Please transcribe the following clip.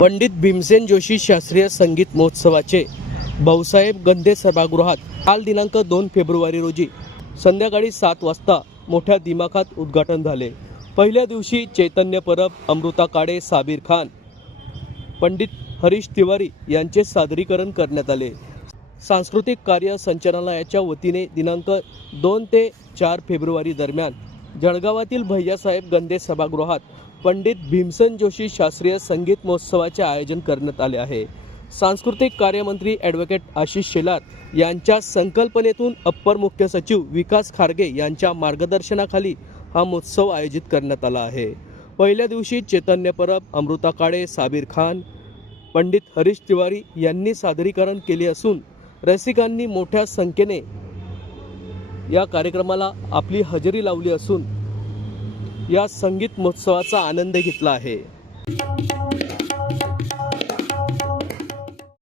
पंडित भीमसेन जोशी शास्त्रीय संगीत महोत्सवाचे भाऊसाहेब गंधे सभागृहात काल दिनांक दोन फेब्रुवारी रोजी संध्याकाळी सात वाजता मोठ्या दिमाखात उद्घाटन झाले. पहिल्या दिवशी चैतन्य परब अमृता काळे साबीर खान पंडित हरीश तिवारी यांचे सादरीकरण करण्यात आले. सांस्कृतिक कार्य संचालनालयाच्या वतीने दिनांक दोन ते चार फेब्रुवारी दरम्यान जळगावातील भैयासाहेब गंधे सभागृहात पंडित भीमसेन जोशी शास्त्रीय संगीत महोत्सवाचे आयोजन करण्यात आले आहे. सांस्कृतिक कार्यमंत्री ॲडव्होकेट आशिष शेलार यांच्या संकल्पनेतून अप्पर मुख्य सचिव विकास खारगे यांच्या मार्गदर्शनाखाली हा महोत्सव आयोजित करण्यात आला आहे. पहिल्या दिवशी चैतन्य परब अमृता काळे साबीर खान पंडित हरीश तिवारी यांनी सादरीकरण केले असून रसिकांनी मोठ्या संख्येने या कार्यक्रमाला आपली हजेरी लावली असून या संगीत महोत्सवाचा आनंद घेतला आहे.